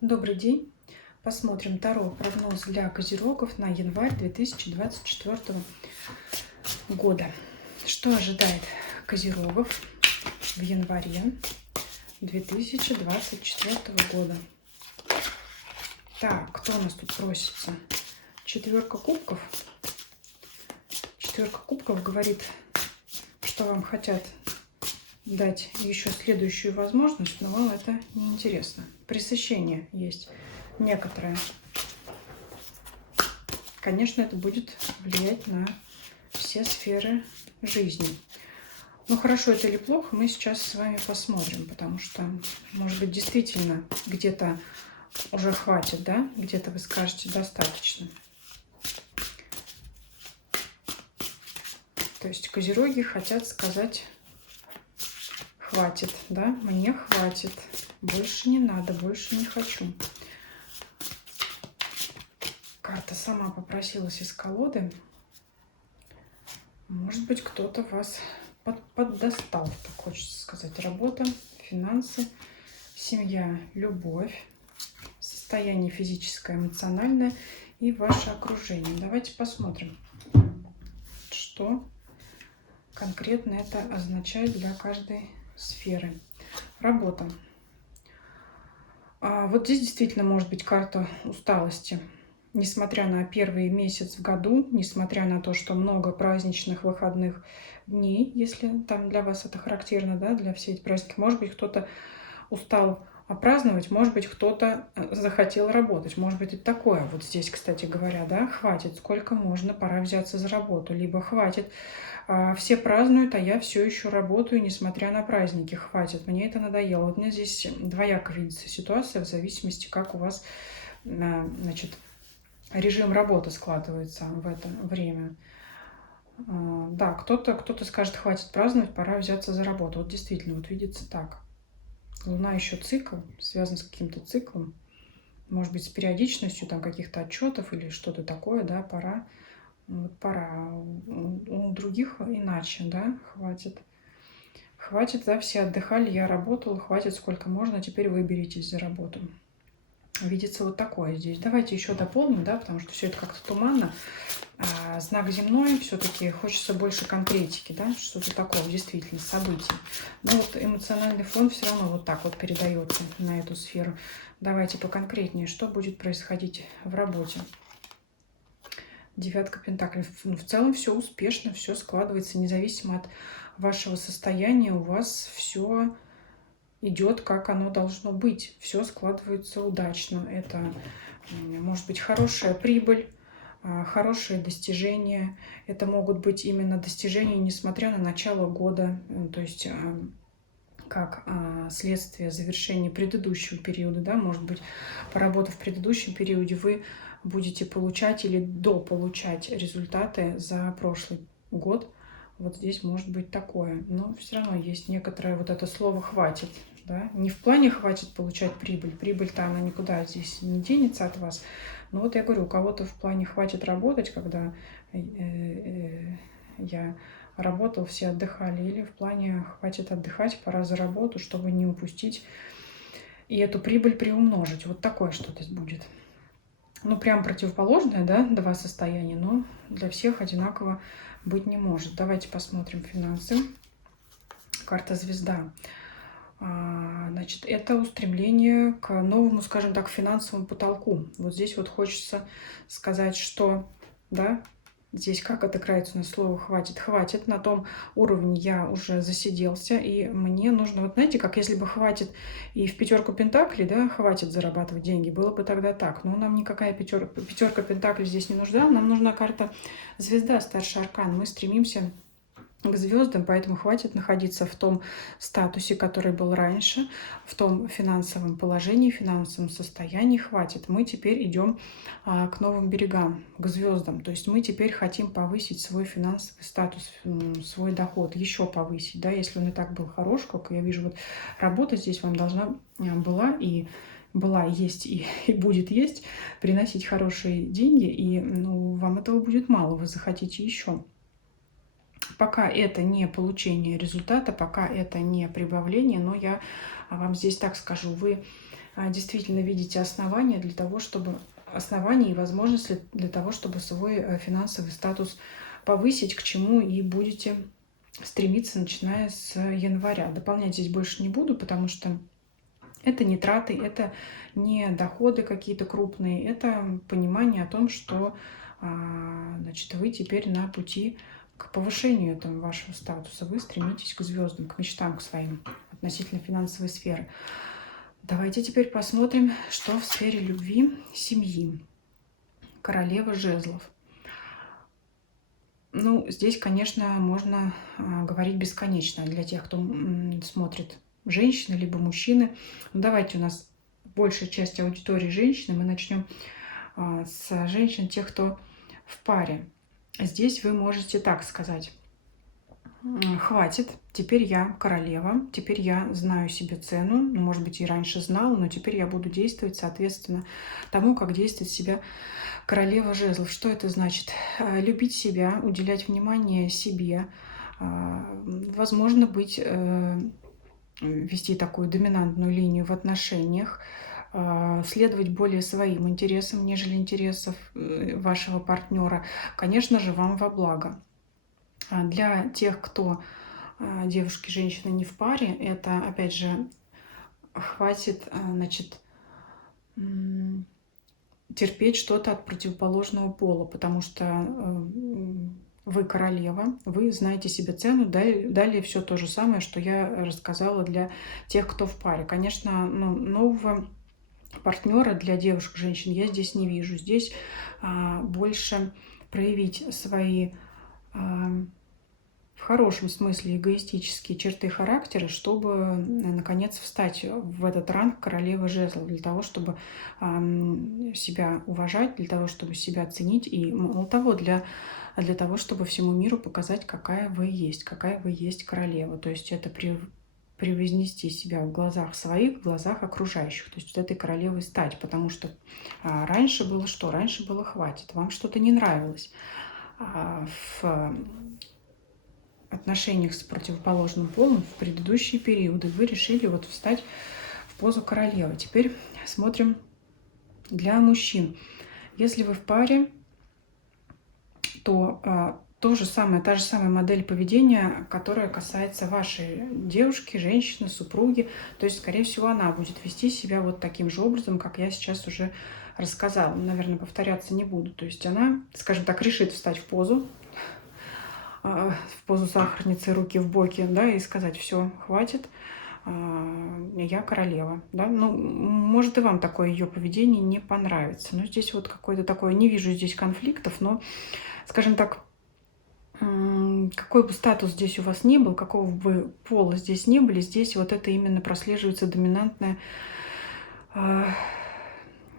Добрый день. Посмотрим Таро прогноз для козерогов на январь 2024 года. Что ожидает козерогов в январе 2024 года? Так, кто у нас тут просится? Четверка кубков. Четверка кубков говорит, что вам хотят дать еще следующую возможность, но вам это не интересно. Пресыщение есть некоторое. Конечно, это будет влиять на все сферы жизни. Ну, хорошо это или плохо, мы сейчас с вами посмотрим, потому что, может быть, действительно где-то уже хватит, да? Где-то вы скажете достаточно. То есть козероги хотят сказать хватит, да? Мне хватит. Больше не надо, больше не хочу. Карта сама попросилась из колоды. Может быть, кто-то вас поддостал, так хочется сказать. Работа, финансы, семья, любовь, состояние физическое, эмоциональное и ваше окружение. Давайте посмотрим, что конкретно это означает для каждой сферы. Работа. Вот здесь действительно может быть карта усталости. Несмотря на первый месяц в году, несмотря на то, что много праздничных выходных дней, если там для вас это характерно, да, для всех этих праздников, может быть, кто-то устал праздновать, может быть, кто-то захотел работать, может быть, это такое. Вот здесь, кстати говоря, да, хватит, сколько можно, пора взяться за работу, либо хватит, все празднуют, а я все еще работаю, несмотря на праздники, хватит, мне это надоело. Вот у меня здесь двояко видится ситуация в зависимости, как у вас, значит, режим работы складывается в это время. Да, кто-то скажет, хватит праздновать, пора взяться за работу. Вот действительно, вот видится так. Луна еще цикл, связан с каким-то циклом, может быть, с периодичностью там каких-то отчетов или что-то такое, да, пора. Вот пора. У других иначе, да, хватит. Хватит, да, все отдыхали, я работала, хватит сколько можно, теперь выберитесь за работу. Видится вот такое здесь. Давайте еще дополним, да, потому что все это как-то туманно. Знак земной, все-таки хочется больше конкретики, да, что-то такого, действительно, событий. Но вот эмоциональный фон все равно вот так вот передается на эту сферу. Давайте поконкретнее, что будет происходить в работе. Девятка пентаклей. Ну, в целом все успешно, все складывается, независимо от вашего состояния, у вас все идет, как оно должно быть. Все складывается удачно. Это может быть хорошая прибыль, хорошие достижения. Это могут быть именно достижения, несмотря на начало года, то есть как следствие завершения предыдущего периода, да, может быть, поработав в предыдущем периоде, вы будете получать или дополучать результаты за прошлый год. Вот здесь может быть такое, но все равно есть некоторое вот это слово «хватит». Да? Не в плане хватит получать прибыль, прибыль-то она никуда здесь не денется от вас. Но вот я говорю, у кого-то в плане хватит работать, когда я работал, все отдыхали, или в плане хватит отдыхать, пора за работу, чтобы не упустить и эту прибыль приумножить. Вот такое что-то будет. Ну, прям противоположное, да, два состояния, но для всех одинаково быть не может. Давайте посмотрим финансы. Карта звезда. Значит, это устремление к новому, скажем так, финансовому потолку. Вот здесь вот хочется сказать, что, да, здесь как отыграется у нас слово «хватит». Хватит, на том уровне я уже засиделся, и мне нужно, вот знаете, как если бы хватит и в пятерку пентаклей, да, хватит зарабатывать деньги, было бы тогда так. Но нам никакая пятерка пентаклей здесь не нужна, нам нужна карта звезда, старший аркан. Мы стремимся к звездам, поэтому хватит находиться в том статусе, который был раньше, в том финансовом положении, финансовом состоянии. Хватит. Мы теперь идем к новым берегам, к звездам. То есть мы теперь хотим повысить свой финансовый статус, свой доход, еще повысить. Да, если он и так был хорош, как я вижу, вот работа здесь вам должна была, есть и будет есть, приносить хорошие деньги, и вам этого будет мало, вы захотите еще. Пока это не получение результата, пока это не прибавление, но я вам здесь так скажу, вы действительно видите основания для того, чтобы основания и возможности для того, чтобы свой финансовый статус повысить, к чему и будете стремиться, начиная с января. Дополнять здесь больше не буду, потому что это не траты, это не доходы какие-то крупные, это понимание о том, что значит, вы теперь на пути к повышению этого вашего статуса. Вы стремитесь к звездам, к мечтам, к своим относительно финансовой сферы. Давайте теперь посмотрим, что в сфере любви, семьи. Королева жезлов. Ну, здесь, конечно, можно говорить бесконечно для тех, кто смотрит женщины либо мужчины. Ну, давайте, у нас большая часть аудитории женщины. Мы начнем с женщин, тех, кто в паре. Здесь вы можете так сказать: хватит, теперь я королева, теперь я знаю себе цену, ну, может быть, и раньше знала, но теперь я буду действовать соответственно тому, как действует себя королева жезлов. Что это значит? Любить себя, уделять внимание себе, возможно, вести такую доминантную линию в отношениях, следовать более своим интересам, нежели интересов вашего партнера. Конечно же, вам во благо. Для тех, кто девушки, женщины не в паре, это, опять же, хватит, значит, терпеть что-то от противоположного пола, потому что вы королева, вы знаете себе цену. Далее все то же самое, что я рассказала для тех, кто в паре. Конечно, нового партнера для девушек, женщин я здесь не вижу. Здесь больше проявить свои в хорошем смысле эгоистические черты характера, чтобы, наконец, встать в этот ранг королевы жезлов, для того, чтобы себя уважать, для того, чтобы себя ценить, и, мало того, для того, чтобы всему миру показать, какая вы есть королева. То есть это превознести себя в глазах своих, в глазах окружающих, то есть вот этой королевой стать, потому что раньше было что? Раньше было хватит, вам что-то не нравилось в отношениях с противоположным полом в предыдущие периоды. Вы решили вот встать в позу королевы. Теперь смотрим для мужчин. Если вы в паре, то та же самая модель поведения, которая касается вашей девушки, женщины, супруги. То есть, скорее всего, она будет вести себя вот таким же образом, как я сейчас уже рассказала. Наверное, повторяться не буду. То есть она, скажем так, решит встать в позу сахарницы, руки в боки, да, и сказать: все, хватит, я королева, да. Ну, может, и вам такое ее поведение не понравится. Но здесь вот какое-то такое, не вижу здесь конфликтов, но, скажем так, какой бы статус здесь у вас ни был, какого бы пола здесь не были, здесь вот это именно прослеживается доминантное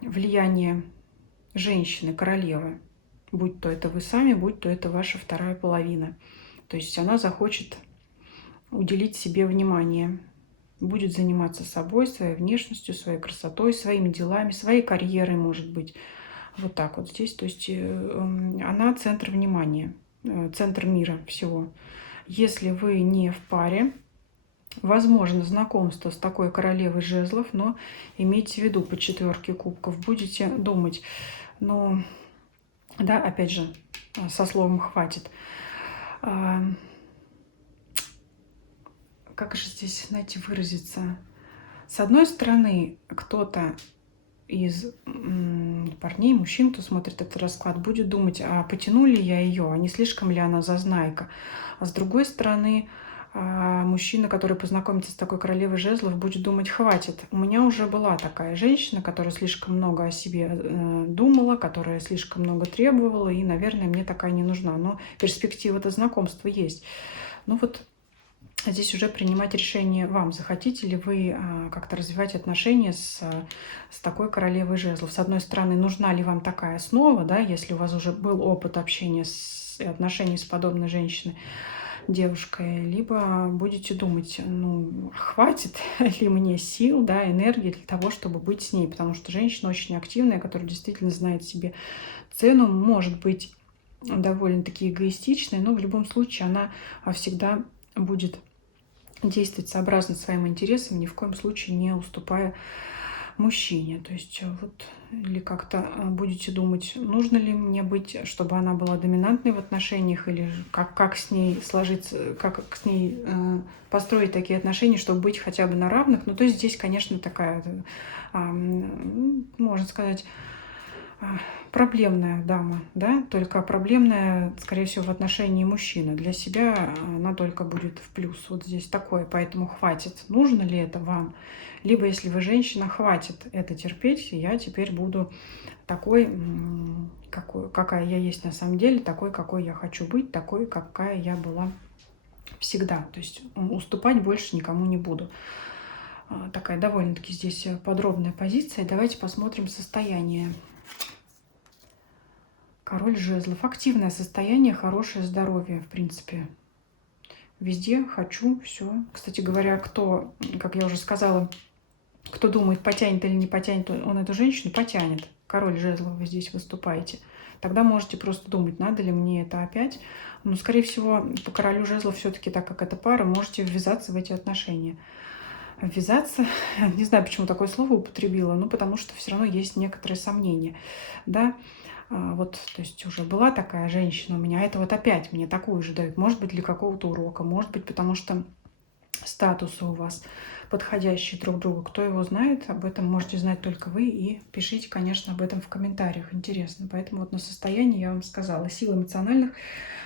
влияние женщины, королевы. Будь то это вы сами, будь то это ваша вторая половина. То есть она захочет уделить себе внимание, будет заниматься собой, своей внешностью, своей красотой, своими делами, своей карьерой, может быть. Вот так вот здесь. То есть она центр внимания, центр мира всего. Если вы не в паре, возможно знакомство с такой королевой жезлов, но имейте в виду, по 4 кубков будете думать, но... Да, опять же, со словом «хватит». Как же здесь, знаете, выразиться? С одной стороны, кто-то из парней, мужчин, кто смотрит этот расклад, будет думать: а потяну ли я ее, а не слишком ли она зазнайка? А с другой стороны, мужчина, который познакомится с такой королевой жезлов, будет думать: хватит, у меня уже была такая женщина, которая слишком много о себе думала, которая слишком много требовала, и, наверное, мне такая не нужна. Но перспектива-то знакомства есть. Ну вот здесь уже принимать решение вам, захотите ли вы как-то развивать отношения с такой королевой жезлов. С одной стороны, нужна ли вам такая основа, да, если у вас уже был опыт общения и отношений с подобной женщиной, девушкой, либо будете думать: ну, хватит ли мне сил, да, энергии для того, чтобы быть с ней, потому что женщина очень активная, которая действительно знает себе цену, может быть довольно-таки эгоистичной, но в любом случае она всегда будет действовать сообразно своим интересам, ни в коем случае не уступая мужчине. То есть вот или как-то будете думать, нужно ли мне быть, чтобы она была доминантной в отношениях, или как с ней сложиться, как с ней построить такие отношения, чтобы быть хотя бы на равных. Ну, то есть здесь, конечно, такая, можно сказать, проблемная дама, да, только проблемная, скорее всего, в отношении мужчины. Для себя она только будет в плюс. Вот здесь такое, поэтому хватит. Нужно ли это вам? Либо, если вы женщина, хватит это терпеть, и я теперь буду такой, какая я есть на самом деле, такой, какой я хочу быть, такой, какая я была всегда. То есть уступать больше никому не буду. Такая довольно-таки здесь подробная позиция. Давайте посмотрим состояние. Король жезлов. Активное состояние, хорошее здоровье, в принципе. Везде хочу, все. Кстати говоря, кто, как я уже сказала, кто думает, потянет или не потянет он эту женщину, потянет. Король жезлов, вы здесь выступаете. Тогда можете просто думать, надо ли мне это опять. Но, скорее всего, по королю жезлов все-таки, так как это пара, можете ввязаться в эти отношения. Ввязаться, не знаю, почему такое слово употребила, но потому что все равно есть некоторые сомнения, да. Вот, то есть уже была такая женщина у меня, а это вот опять мне такую же дают. Может быть, для какого-то урока, может быть, потому что статусы у вас подходящие друг другу. Кто его знает, об этом можете знать только вы. И пишите, конечно, об этом в комментариях. Интересно. Поэтому вот на состояние я вам сказала. Сил эмоциональных,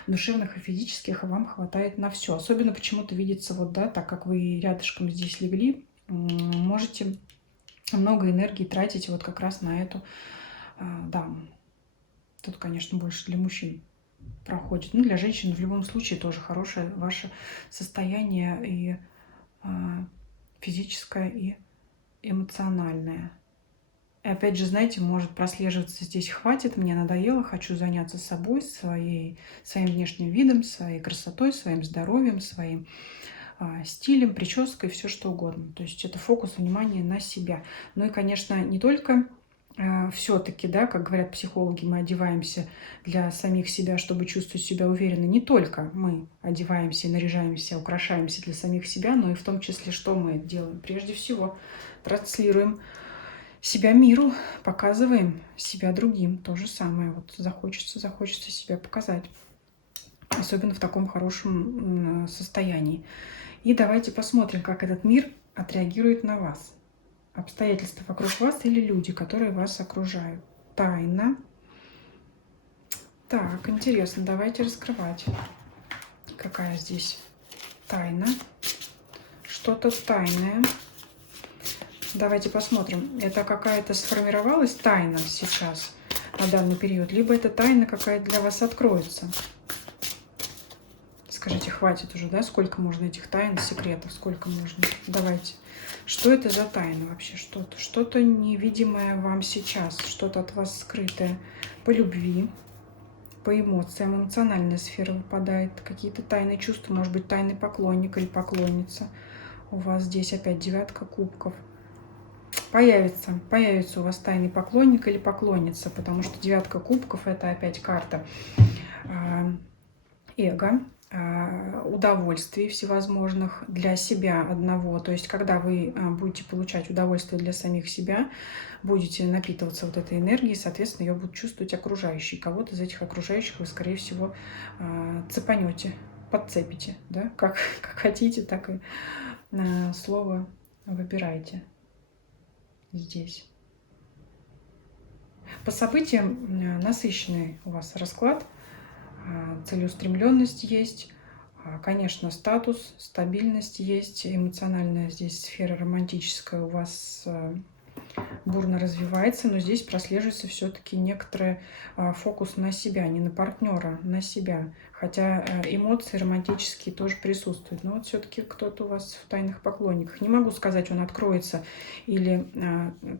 душевных и физических вам хватает на все. Особенно почему-то видится вот, да, так как вы рядышком здесь легли, можете много энергии тратить вот как раз на эту даму. Тут, конечно, больше для мужчин проходит. Ну, для женщин в любом случае тоже хорошее ваше состояние и физическое, и эмоциональное. И опять же, знаете, может прослеживаться здесь «хватит, мне надоело, хочу заняться собой, своим внешним видом, своей красотой, своим здоровьем, своим стилем, прической, все что угодно». То есть это фокус внимания на себя. Ну и, конечно, не только все-таки, да, как говорят психологи, мы одеваемся для самих себя, чтобы чувствовать себя уверенно. Не только мы одеваемся, наряжаемся, украшаемся для самих себя, но и в том числе, что мы делаем. Прежде всего, транслируем себя миру, показываем себя другим. То же самое. Вот захочется себя показать. Особенно в таком хорошем состоянии. И давайте посмотрим, как этот мир отреагирует на вас. Обстоятельства вокруг вас или люди, которые вас окружают. Тайна. Так, интересно, давайте раскрывать. Какая здесь тайна? Что-то тайное. Давайте посмотрим. Это какая-то сформировалась тайна сейчас на данный период, либо эта тайна какая-то для вас откроется. Скажите, хватит уже, да? Сколько можно этих тайн, секретов? Сколько можно? Давайте. Что это за тайна вообще? Что-то невидимое вам сейчас, что-то от вас скрытое по любви, по эмоциям, эмоциональная сфера выпадает, какие-то тайные чувства, может быть, тайный поклонник или поклонница. У вас здесь опять 9 кубков. Появится у вас тайный поклонник или поклонница, потому что 9 кубков – это опять карта эго, удовольствий всевозможных для себя одного. То есть, когда вы будете получать удовольствие для самих себя, будете напитываться вот этой энергией, соответственно, ее будут чувствовать окружающие. Кого-то из этих окружающих вы, скорее всего, цепанете, подцепите, да? Как хотите, так и слово выбирайте здесь. По событиям насыщенный у вас расклад. Целеустремленность есть, конечно, статус, стабильность есть, эмоциональная здесь сфера романтическая у вас бурно развивается, но здесь прослеживается все-таки некоторый фокус на себя, не на партнера, на себя. Хотя эмоции романтические тоже присутствуют. Но вот все-таки кто-то у вас в тайных поклонниках. Не могу сказать, он откроется или,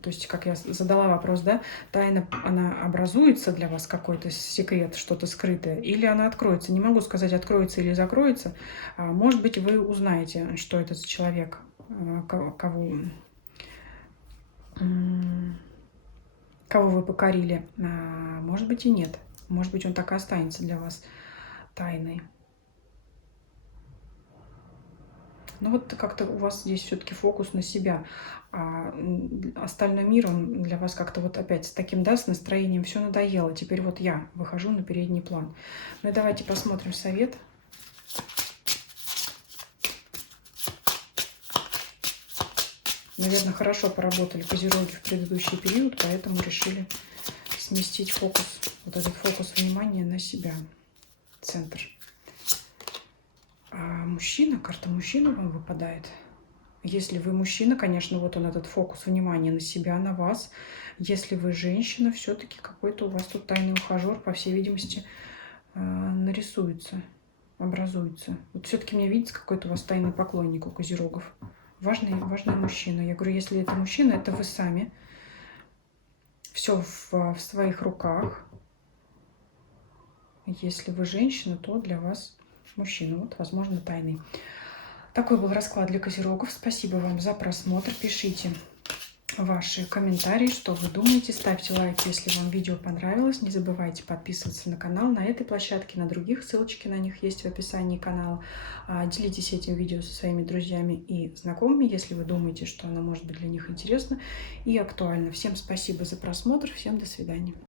то есть, как я задала вопрос, да, тайна, она образуется для вас какой-то секрет, что-то скрытое, или она откроется. Не могу сказать, откроется или закроется. Может быть, вы узнаете, что это за человек, кого вы покорили. Может быть и нет. Может быть, он так и останется для вас тайной. Но вот как-то у вас здесь все-таки фокус на себя. А остальной мир, он для вас как-то вот опять с таким, да, с настроением все надоело. Теперь вот я выхожу на передний план. Ну и давайте посмотрим совет. Наверное, хорошо поработали козероги в предыдущий период, поэтому решили сместить фокус, вот этот фокус внимания на себя, центр. А мужчина, карта мужчины вам выпадает. Если вы мужчина, конечно, вот он этот фокус внимания на себя, на вас. Если вы женщина, все-таки какой-то у вас тут тайный ухажер, по всей видимости, нарисуется, образуется. Вот все-таки мне видится какой-то у вас тайный поклонник у козерогов. Важный мужчина. Я говорю, если это мужчина, это вы сами. Все в своих руках. Если вы женщина, то для вас мужчина. Вот, возможно, тайный. Такой был расклад для козерогов. Спасибо вам за просмотр. Пишите ваши комментарии, что вы думаете. Ставьте лайк, если вам видео понравилось. Не забывайте подписываться на канал на этой площадке, на других. Ссылочки на них есть в описании канала. Делитесь этим видео со своими друзьями и знакомыми, если вы думаете, что оно может быть для них интересно и актуально. Всем спасибо за просмотр. Всем до свидания.